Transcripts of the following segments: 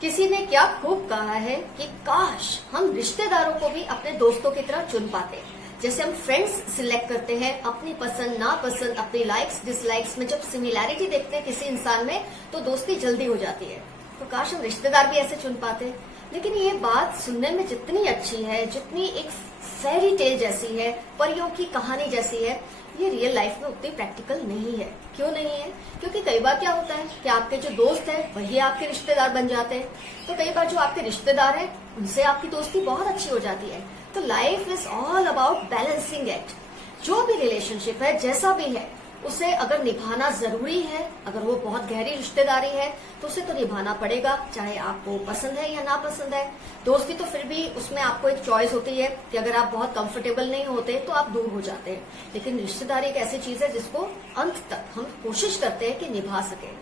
किसी ने क्या खूब कहा है कि काश हम रिश्तेदारों को भी अपने दोस्तों की तरह चुन पाते। जैसे हम फ्रेंड्स सिलेक्ट करते हैं अपनी पसंद नापसंद, अपनी लाइक्स डिसलाइक्स में जब सिमिलैरिटी देखते हैं किसी इंसान में तो दोस्ती जल्दी हो जाती है। तो काश हम रिश्तेदार भी ऐसे चुन पाते। लेकिन ये बात सुनने में जितनी अच्छी है, जितनी एक फेरी टेल जैसी है, परियों की कहानी जैसी है, ये रियल लाइफ में उतनी प्रैक्टिकल नहीं है। क्यों नहीं है? क्योंकि कई बार क्या होता है कि आपके जो दोस्त हैं वही आपके रिश्तेदार बन जाते हैं, तो कई बार जो आपके रिश्तेदार हैं उनसे आपकी दोस्ती बहुत अच्छी हो जाती है। तो life is all about balancing it. जो भी रिलेशनशिप है, जैसा भी है, उसे अगर निभाना जरूरी है, अगर वो बहुत गहरी रिश्तेदारी है तो उसे तो निभाना पड़ेगा, चाहे आपको पसंद है या ना पसंद है। दोस्ती तो फिर भी उसमें आपको एक चॉइस होती है कि अगर आप बहुत कंफर्टेबल नहीं होते तो आप दूर हो जाते हैं। लेकिन रिश्तेदारी एक ऐसी चीज है जिसको अंत तक हम कोशिश करते हैं कि निभा सके।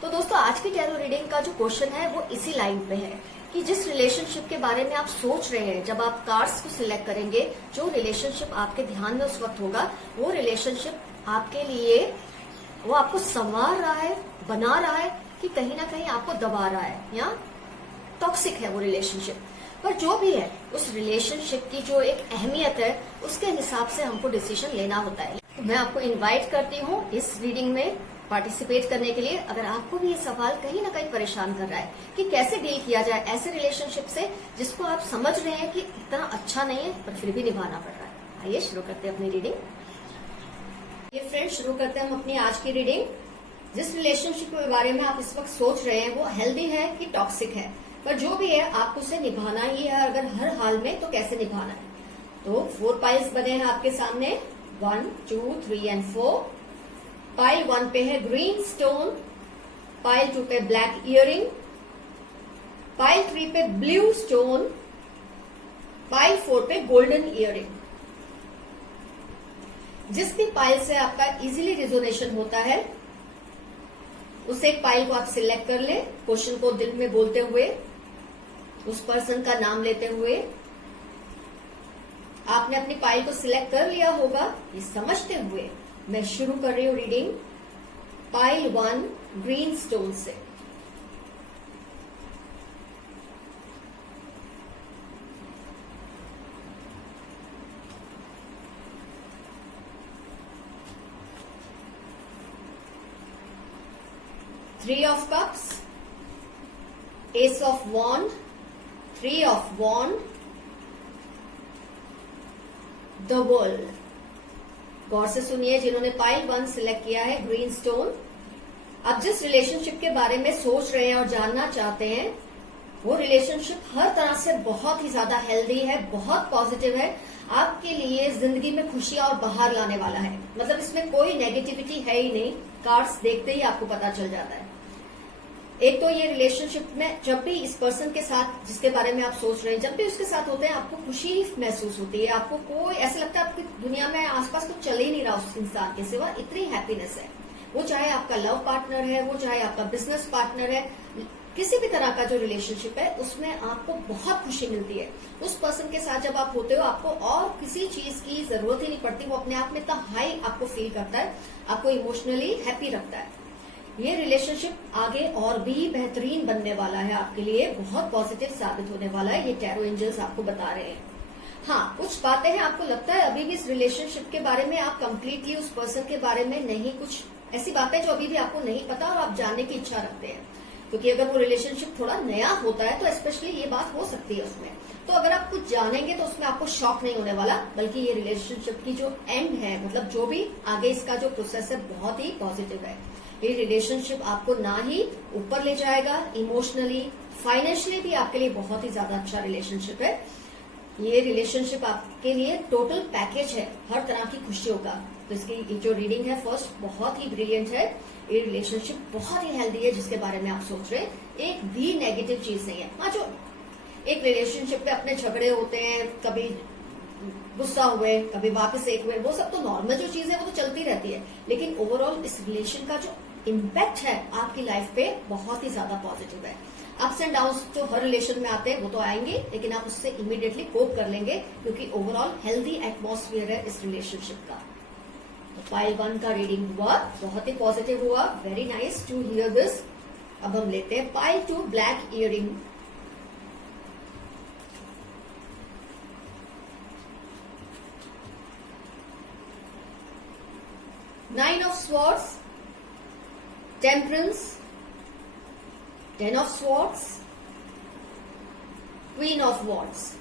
तो दोस्तों, आज की टैरो रीडिंग का जो क्वेश्चन है वो इसी लाइन पे है कि जिस रिलेशनशिप के बारे में आप सोच रहे हैं, जब आप कार्ड्स को सिलेक्ट करेंगे, जो रिलेशनशिप आपके ध्यान में उस वक्त होगा, वो रिलेशनशिप आपके लिए वो आपको संवार रहा है, बना रहा है, कि कहीं ना कहीं आपको दबा रहा है या टॉक्सिक है वो रिलेशनशिप। पर जो भी है, उस रिलेशनशिप की जो एक अहमियत है उसके हिसाब से हमको डिसीजन लेना होता है। तो मैं आपको इनवाइट करती हूँ इस रीडिंग में पार्टिसिपेट करने के लिए। अगर आपको भी ये सवाल कहीं ना कहीं परेशान कर रहा है कि कैसे डील किया जाए ऐसे रिलेशनशिप से जिसको आप समझ रहे हैं कि इतना अच्छा नहीं है पर फिर भी निभाना पड़ रहा है, आइए शुरू करते हैं अपनी रीडिंग। ये फ्रेंड्स, शुरू करते हैं हम अपनी आज की रीडिंग। जिस रिलेशनशिप के बारे में आप इस वक्त सोच रहे हैं वो हेल्दी है कि टॉक्सिक है, पर जो भी है आपको उसे निभाना ही है। अगर हर हाल में तो कैसे निभाना है? तो 4 पाइल्स बने हैं आपके सामने, 1 2 3 एंड 4। पाइल 1 पे है ग्रीन स्टोन, पाइल 2 पे ब्लैक इयरिंग, पाइल 3 पे ब्लू स्टोन, पाइल 4 पे गोल्डन इयरिंग। जिस भी पाइल से आपका इजीली रिजोनेशन होता है उस एक पाइल को आप सिलेक्ट कर ले, क्वेश्चन को दिल में बोलते हुए, उस पर्सन का नाम लेते हुए। आपने अपनी पाइल को सिलेक्ट कर लिया होगा, ये समझते हुए मैं शुरू कर रही हूं रीडिंग पाइल 1 ग्रीन स्टोन से। Three of Cups, Ace of Wand, 3 of Wand, The World। गौर से सुनिए जिन्होंने पाइल 1 सिलेक्ट किया है ग्रीन स्टोन। अब जिस रिलेशनशिप के बारे में सोच रहे हैं और जानना चाहते हैं वो रिलेशनशिप हर तरह से बहुत ही ज्यादा हेल्दी है, बहुत पॉजिटिव है, आपके लिए जिंदगी में खुशियां और बहार लाने वाला है। मतलब इसमें कोई नेगेटिविटी है ही नहीं, कार्ड्स देखते ही आपको पता चल जाता है। एक तो ये रिलेशनशिप में जब भी इस पर्सन के साथ जिसके बारे में आप सोच रहे हैं, जब भी उसके साथ होते हैं आपको खुशी महसूस होती है, आपको कोई ऐसा लगता है आपकी दुनिया में आसपास कुछ चल ही नहीं रहा उस इंसान के सिवा, इतनी हैप्पीनेस है। वो चाहे आपका लव पार्टनर है, वो चाहे आपका बिजनेस पार्टनर है, किसी भी तरह का जो रिलेशनशिप है उसमें आपको बहुत खुशी मिलती है। उस पर्सन के साथ जब आप होते हो आपको और किसी चीज की जरूरत ही नहीं पड़ती, वो अपने आप में इतना हाई आपको फील करता है, आपको इमोशनली हैप्पी रखता है। ये रिलेशनशिप आगे और भी बेहतरीन बनने वाला है, आपके लिए बहुत पॉजिटिव साबित होने वाला है, ये टैरो एंजल्स आपको बता रहे हैं। हाँ, कुछ बातें हैं आपको लगता है अभी भी इस रिलेशनशिप के बारे में आप कंप्लीटली उस पर्सन के बारे में नहीं, कुछ ऐसी बातें जो अभी भी आपको नहीं पता और आप जानने की इच्छा रखते हैं। क्योंकि अगर वो रिलेशनशिप थोड़ा नया होता है तो स्पेशली ये बात हो सकती है उसमें। तो अगर आप कुछ जानेंगे तो उसमें आपको शॉक नहीं होने वाला, बल्कि ये रिलेशनशिप की जो एंड है, मतलब जो भी आगे इसका जो प्रोसेस है बहुत ही पॉजिटिव है। ये रिलेशनशिप आपको ना ही ऊपर ले जाएगा, इमोशनली फाइनेंशियली भी आपके लिए बहुत ही ज्यादा अच्छा रिलेशनशिप है। ये रिलेशनशिप आपके लिए टोटल पैकेज है हर तरह की खुशियों का। तो इसकी जो रीडिंग है फर्स्ट बहुत ही ब्रिलियंट है। ये रिलेशनशिप बहुत ही हेल्दी है जिसके बारे में आप सोच रहे हैं, एक भी नेगेटिव चीज नहीं है। हाँ, जो एक रिलेशनशिप पे अपने झगड़े होते हैं, कभी गुस्सा हुए, कभी वापस एक हुए, वो सब तो नॉर्मल जो चीज है वो तो चलती रहती है। लेकिन ओवरऑल इस रिलेशन का जो इम्पैक्ट है आपकी लाइफ पे बहुत ही ज्यादा पॉजिटिव है। अप्स एंड डाउन्स जो हर रिलेशन में आते हैं वो तो आएंगे, लेकिन आप उससे इमीडिएटली कोप कर लेंगे क्योंकि ओवरऑल हेल्दी एटमॉस्फेयर है इस रिलेशनशिप का। तो पाइल 1 का रीडिंग हुआ, बहुत ही पॉजिटिव हुआ। Very nice to hear this. अब हम लेते हैं pile 2 black earring. Nine of swords, temperance, 10 of swords, queen of wands.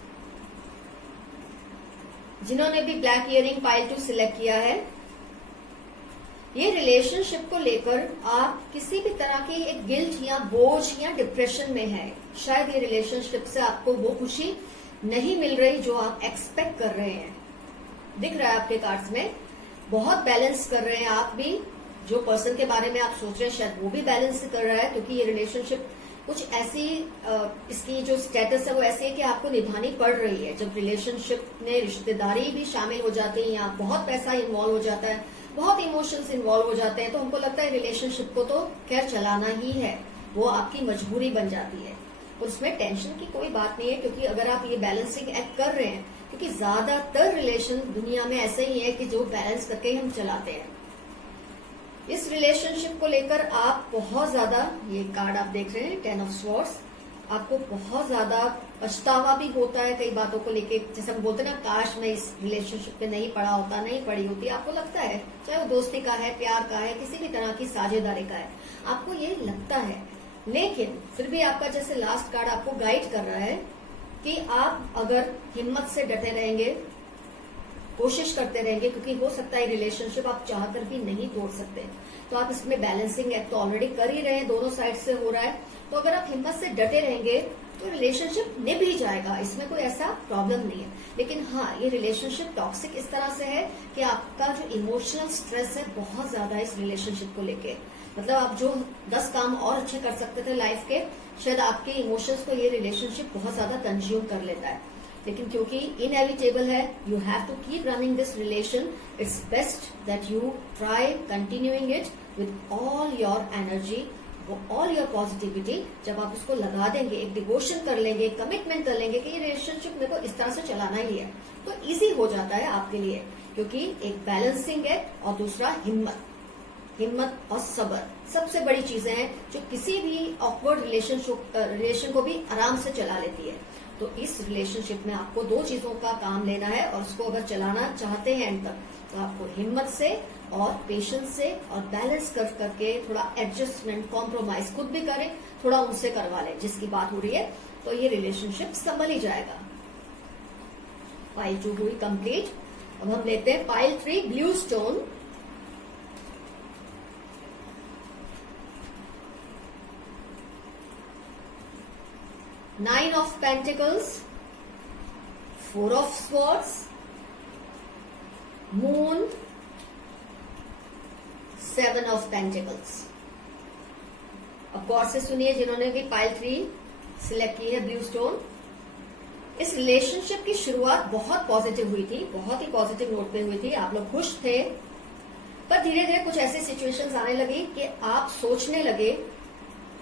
जिन्होंने भी ब्लैक इयरिंग पाइल 2 सिलेक्ट किया है, ये रिलेशनशिप को लेकर आप किसी भी तरह की एक गिल्ट या बोझ या डिप्रेशन में है। शायद ये रिलेशनशिप से आपको वो खुशी नहीं मिल रही जो आप एक्सपेक्ट कर रहे हैं। दिख रहा है आपके कार्ड्स में, बहुत बैलेंस कर रहे हैं आप भी। जो पर्सन के बारे में आप सोच रहे हैं शायद वो भी बैलेंस कर रहा है, क्योंकि ये रिलेशनशिप कुछ ऐसी इसकी जो स्टेटस है वो ऐसी है कि आपको निभानी पड़ रही है। जब रिलेशनशिप में रिश्तेदारी भी शामिल हो जाती है या बहुत पैसा इन्वॉल्व हो जाता है, बहुत इमोशंस इन्वॉल्व हो जाते हैं, तो हमको लगता है रिलेशनशिप को तो खैर चलाना ही है, वो आपकी मजबूरी बन जाती है। और उसमें टेंशन की कोई बात नहीं है, क्योंकि अगर आप ये बैलेंसिंग एक्ट कर रहे हैं, क्योंकि ज्यादातर रिलेशन दुनिया में ऐसे ही है कि जो बैलेंस करके हम चलाते हैं। इस रिलेशनशिप को लेकर आप बहुत ज्यादा, ये कार्ड आप देख रहे हैं 10 ऑफ स्वॉर्ड्स, आपको बहुत ज्यादा पछतावा भी होता है कई बातों को लेके। जैसे हम बोलते हैं ना, काश मैं इस रिलेशनशिप में नहीं पड़ा होता, नहीं पड़ी होती। आपको लगता है, चाहे वो दोस्ती का है, प्यार का है, किसी भी तरह की साझेदारी का है, आपको ये लगता है। लेकिन फिर भी आपका जैसे लास्ट कार्ड आपको गाइड कर रहा है कि आप अगर हिम्मत से डटे रहेंगे, कोशिश करते रहेंगे, क्योंकि हो सकता है रिलेशनशिप आप चाहकर भी नहीं तोड़ सकते, तो आप इसमें बैलेंसिंग एक्ट तो ऑलरेडी कर ही रहे हैं, दोनों साइड से हो रहा है। तो अगर आप हिम्मत से डटे रहेंगे तो रिलेशनशिप निभ ही जाएगा, इसमें कोई ऐसा प्रॉब्लम नहीं है। लेकिन हाँ, ये रिलेशनशिप टॉक्सिक इस तरह से है कि आपका जो इमोशनल स्ट्रेस है बहुत ज्यादा है इस रिलेशनशिप को लेके। मतलब आप जो 10 काम और अच्छे कर सकते थे लाइफ के, शायद आपके इमोशंस को ये रिलेशनशिप बहुत ज्यादा कंज्यूम कर लेता है। लेकिन क्योंकि इनएविटेबल है, you have to keep running this relation, it's best that you try continuing it with all your energy, all your positivity. जब आप उसको लगा देंगे, एक डिवोशन कर लेंगे, कमिटमेंट कर लेंगे कि ये रिलेशनशिप मेरे को इस तरह से चलाना ही है, तो इजी हो जाता है आपके लिए, क्योंकि एक बैलेंसिंग है और दूसरा हिम्मत और सब्र सबसे बड़ी चीजें हैं जो किसी भी ऑकवर्ड रिलेशन को भी आराम से चला लेती है। तो इस रिलेशनशिप में आपको 2 चीजों का काम लेना है, और उसको अगर चलाना चाहते हैं एंड तक, तो आपको हिम्मत से और पेशेंस से और बैलेंस करके थोड़ा एडजस्टमेंट, कॉम्प्रोमाइज खुद भी करें, थोड़ा उनसे करवा लें जिसकी बात हो रही है, तो ये रिलेशनशिप संभल ही जाएगा। पाइल 2 हुई कंप्लीट। अब हम लेते हैं pile 3 blue stone. Nine of Pentacles, 4 of Swords, Moon, 7 of Pentacles। अब गौर से सुनिए जिन्होंने भी पाइल 3 सिलेक्ट की है ब्लू स्टोन। इस रिलेशनशिप की शुरुआत बहुत पॉजिटिव हुई थी, बहुत ही पॉजिटिव नोट पे हुई थी, आप लोग खुश थे। पर धीरे धीरे कुछ ऐसी सिचुएशंस आने लगी कि आप सोचने लगे,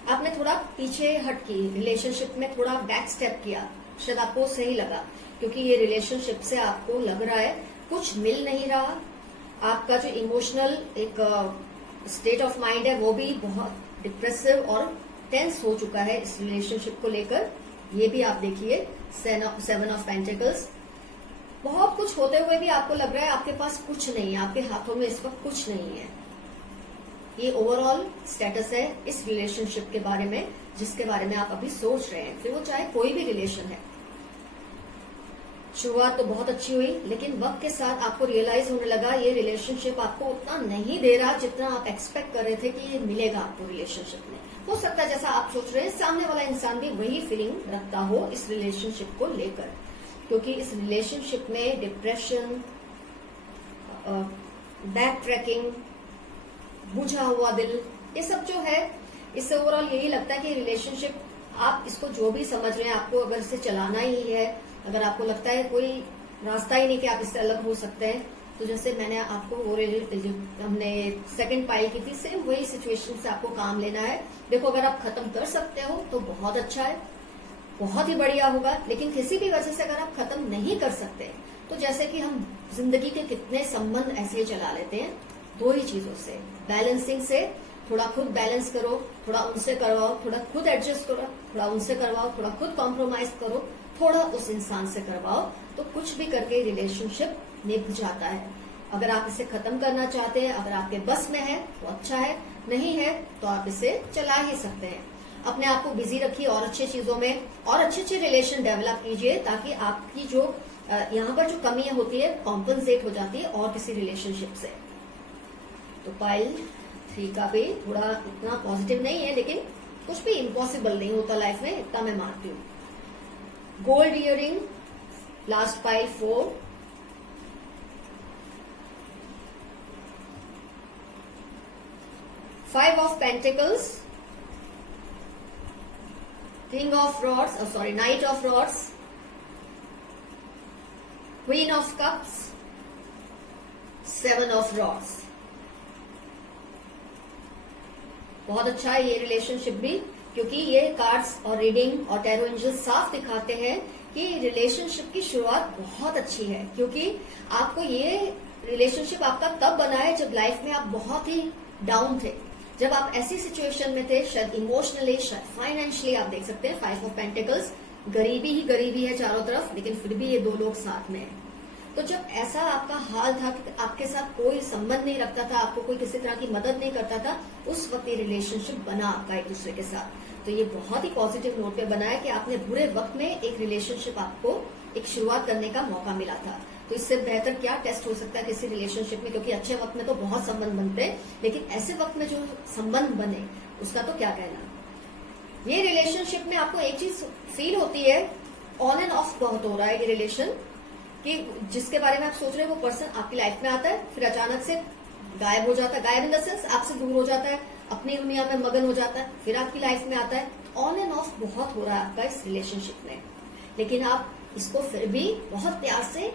आपने थोड़ा पीछे हट की, रिलेशनशिप में थोड़ा बैक स्टेप किया, शायद आपको सही लगा, क्योंकि ये रिलेशनशिप से आपको लग रहा है कुछ मिल नहीं रहा। आपका जो इमोशनल एक स्टेट ऑफ माइंड है वो भी बहुत डिप्रेसिव और टेंस हो चुका है इस रिलेशनशिप को लेकर। ये भी आप देखिए 7 ऑफ पेंटिकल्स। बहुत कुछ होते हुए भी आपको लग रहा है आपके पास कुछ नहीं है, आपके हाथों में इस वक्त कुछ नहीं है। ये ओवरऑल स्टेटस है इस रिलेशनशिप के बारे में, जिसके बारे में आप अभी सोच रहे हैं, फिर वो चाहे कोई भी रिलेशन है। शुरुआत तो बहुत अच्छी हुई, लेकिन वक्त के साथ आपको रियलाइज होने लगा ये रिलेशनशिप आपको उतना नहीं दे रहा जितना आप एक्सपेक्ट कर रहे थे कि ये मिलेगा आपको रिलेशनशिप में। हो सकता है जैसा आप सोच रहे हैं सामने वाला इंसान भी वही फीलिंग रखता हो इस रिलेशनशिप को लेकर, क्योंकि इस रिलेशनशिप में डिप्रेशन, बैक ट्रैकिंग, बुझा हुआ दिल, ये सब जो है, इससे ओवरऑल यही लगता है कि रिलेशनशिप आप इसको जो भी समझ रहे हैं, आपको अगर इसे चलाना ही है, अगर आपको लगता है कोई रास्ता ही नहीं कि आप इससे अलग हो सकते हैं, तो जैसे मैंने आपको वो हमने सेकंड पाइल की थी, सेम वही सिचुएशन से आपको काम लेना है। देखो अगर आप खत्म कर सकते हो तो बहुत अच्छा है, बहुत ही बढ़िया होगा। लेकिन किसी भी वजह से अगर आप खत्म नहीं कर सकते, तो जैसे कि हम जिंदगी के कितने संबंध ऐसे ही चला लेते हैं, 2 ही चीजों से, बैलेंसिंग से थोड़ा खुद बैलेंस करो, थोड़ा उनसे करवाओ, थोड़ा खुद एडजस्ट करो, थोड़ा उनसे करवाओ, थोड़ा खुद कॉम्प्रोमाइज करो, थोड़ा उस इंसान से करवाओ, तो कुछ भी करके रिलेशनशिप निभ जाता है। अगर आप इसे खत्म करना चाहते हैं, अगर आपके बस में है तो अच्छा है, नहीं है तो आप इसे चला ही सकते हैं। अपने आप को बिजी रखिए और अच्छी चीजों में, और अच्छे अच्छे रिलेशन डेवलप कीजिए, ताकि आपकी जो यहाँ पर जो कमियां होती है कॉम्पनसेट हो जाती है और किसी रिलेशनशिप से। तो पाइल 3 का भी थोड़ा इतना पॉजिटिव नहीं है, लेकिन कुछ भी इम्पॉसिबल नहीं होता लाइफ में, इतना मैं मानती हूँ। Gold earring, last pile 4, Five of Pentacles, King of Rods, Knight of Rods, Queen of Cups, 7 of Rods। बहुत अच्छा है ये रिलेशनशिप भी, क्योंकि ये कार्ड्स और रीडिंग और टैरो एंजल साफ दिखाते हैं कि रिलेशनशिप की शुरुआत बहुत अच्छी है, क्योंकि आपको ये रिलेशनशिप आपका तब बना है जब लाइफ में आप बहुत ही डाउन थे, जब आप ऐसी सिचुएशन में थे, शायद इमोशनली, शायद फाइनेंशियली। आप देख सकते हैं 5 ऑफ पेंटिकल्स, गरीबी ही गरीबी है चारों तरफ, लेकिन फिर भी ये 2 लोग साथ में हैं। तो जब ऐसा आपका हाल था कि आपके साथ कोई संबंध नहीं रखता था, आपको कोई किसी तरह की मदद नहीं करता था, उस वक्त ये रिलेशनशिप बना आपका एक दूसरे के साथ। तो ये बहुत ही पॉजिटिव नोट पे बना है कि आपने बुरे वक्त में एक रिलेशनशिप, आपको एक शुरुआत करने का मौका मिला था। तो इससे बेहतर क्या टेस्ट हो सकता है किसी रिलेशनशिप में, क्योंकि अच्छे वक्त में तो बहुत संबंध बनते हैं, लेकिन ऐसे वक्त में जो संबंध बने उसका तो क्या कहना। ये रिलेशनशिप में आपको एक चीज फील होती है, ऑन एंड ऑफ बहुत हो रहा है ये रिलेशन, कि जिसके बारे में आप सोच रहे हैं वो पर्सन आपकी लाइफ में आता है, फिर अचानक से गायब हो जाता है। गायब इन द सेंस आपसे दूर हो जाता है, अपनी दुनिया में मगन हो जाता है, फिर आपकी लाइफ में आता है। ऑन एंड ऑफ बहुत हो रहा है आपका इस रिलेशनशिप में, लेकिन आप इसको फिर भी बहुत प्यार से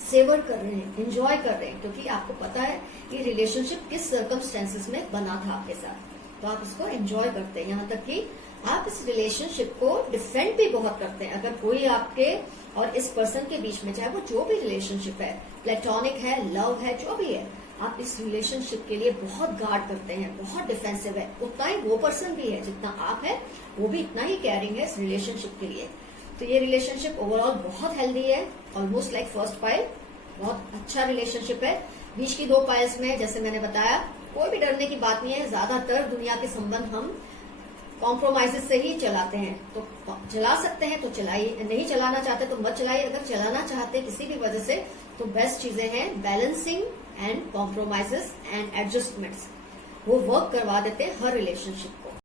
सेवर कर रहे हैं, एंजॉय कर रहे हैं, क्योंकि आपको पता है कि रिलेशनशिप किस सर्कमस्टेंसेस में बना था आपके साथ। तो आप इसको एंजॉय करते हैं, यहाँ तक कि आप इस रिलेशनशिप को डिफेंड भी बहुत करते हैं। अगर कोई आपके और इस पर्सन के बीच में, चाहे वो जो भी रिलेशनशिप है, प्लेटोनिक है, लव है, जो भी है, आप इस रिलेशनशिप के लिए बहुत गार्ड करते हैं, बहुत डिफेंसिव है। उतना ही वो पर्सन भी है, जितना आप है वो भी इतना ही केयरिंग है इस रिलेशनशिप के लिए। तो ये रिलेशनशिप ओवरऑल बहुत हेल्दी है, ऑलमोस्ट लाइक फर्स्ट पाइल, बहुत अच्छा रिलेशनशिप है। बीच की 2 पाइल्स में जैसे मैंने बताया कोई भी डरने की बात नहीं है। ज्यादातर दुनिया के संबंध हम कॉम्प्रोमाइजेस से ही चलाते हैं, तो चला सकते हैं तो चलाइए, नहीं चलाना चाहते तो मत चलाइए। अगर चलाना चाहते किसी भी वजह से, तो बेस्ट चीजें हैं balancing and compromises and adjustments, वो वर्क करवा देते हैं हर रिलेशनशिप को।